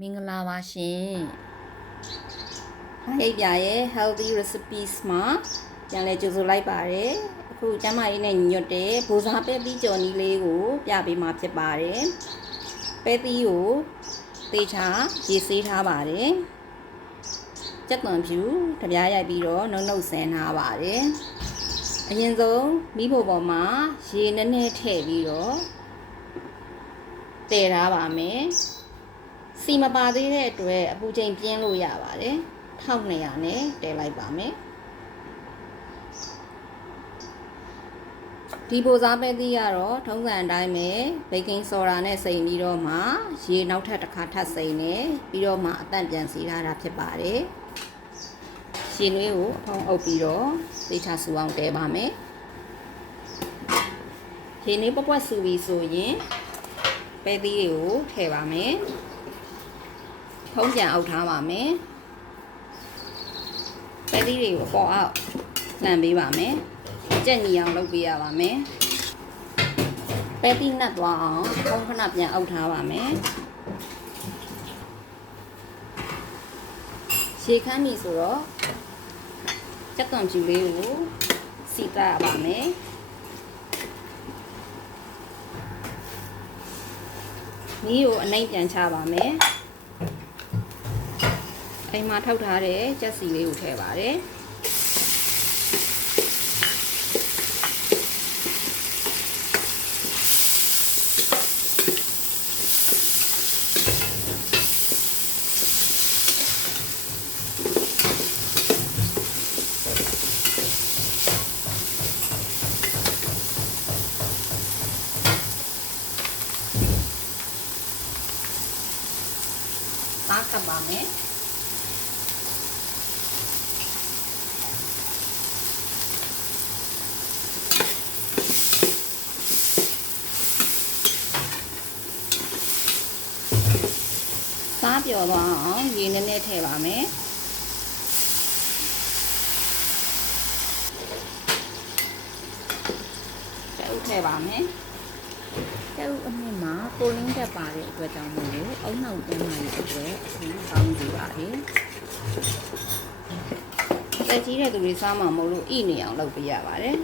မင်္ဂလာပါရှင်။ဟာဟိတ်ပြရဲ့ healthy recipes မှာပြန်လဲကြိုဆိုလိုက်ပါတယ်။အခုကျမလေးနဲ့ညွတ်တဲ့ဘိုးစားပဲသီးကြော်နီးလေးကိုပြပေးမှာဖြစ်ပါတယ်။ပဲသီးကိုတေချာရေဆေးထားပါတယ်။ကြက်သွန်ဖြူတပြားရိုက်ပြီးတော့နှုတ်နှုတ်ဆင်းထားပါတယ်။အရင်ဆုံးမိဖို့ပေါ်မှာရေနည်းနည်းထည့်ပြီးတော့တည်ထားပါမယ်။ စီမပါသေးတဲ့အတွက်အပူချိန်ပြင်းလို့ရပါတယ်1200နဲ့တည်လိုက်ပါမယ်ဒီပိုစားပဲသီးကတော့ထုံးစံအတိုင်းပဲဘေကင်းဆိုဒါနဲ့စိမ်ပြီးတော့မှရေနောက်ထပ်တစ်ခါထပ်စိမ်နေပြီးတော့မှအတန့်ပြန်စီထားတာဖြစ်ပါတယ်ရှင်နွေးကိုအဖုံးအုပ်ပြီးတော့သေချာဆူအောင်တဲပါမယ်ရှင်နွေးပပွက်ဆူပြီးဆိုရင်ပဲသီးတွေကိုထည့်ပါမယ် ဖုံးကြံအုပ်ထားပါမယ်ပဲသီးတွေကိုပေါ်အောင်လှန်ပေးပါမယ်ကြက်ညီအောင်လုပ်ပေးရပါမယ်ပဲသီးနတ်သွားအောင်ဖုံးခဏပြန်အုပ်ထားပါမယ်ရှေခန်းပြီဆိုတော့ကြက်သွန်ဖြူလေးကိုစီတာရပါမယ်မီးကိုအနှိမ့်ပြန်ချပါမယ် အိမ်မှာထောက်ထားတဲ့ကြက်စီလေးကိုထည့်ပါတယ် သားကပ်ပါမယ်စားပြော်သွားအောင်ရေနည်းနည်းထည့်ပါမယ်ကျုပ်ထည့်ပါမယ် ကျုပ်အနှစ်မှာပိုလင်းတက်ပါတဲ့အတွက်ကြောင့်မို့လို့အုံနောက်ကျန်းမာရေးအတွက်အဆင်ကောင်းစေပါတယ်တက်ကြီးတဲ့သူတွေစားမှာမဟုတ်လို့ဣနေအောင်လုပ်ပေးရပါတယ်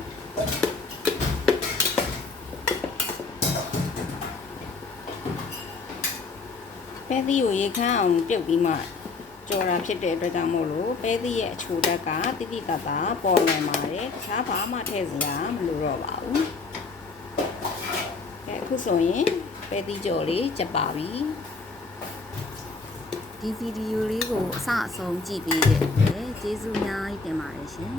ပဲသီးကိုရေခမ်းအောင်ပြုတ်ပြီးမှကြော်တာဖြစ်တဲ့အတွက်ကြောင့်မို့လို့ပဲသီးရဲ့အချိုဓာတ်ကတိတိတတ်တာပေါ်နေပါတယ်တခြားဘာမှထည့်စရာမလိုတော့ပါဘူးကဲအ ခုဆိုရင်ပဲသီးကြော်လေးချက်ပါပြီဒီဗီဒီယိုလေးကိုအစအဆုံးကြည့်ပေးတဲ့အတွက်ကျေးဇူးအများကြီးတင်ပါတယ်ရှင်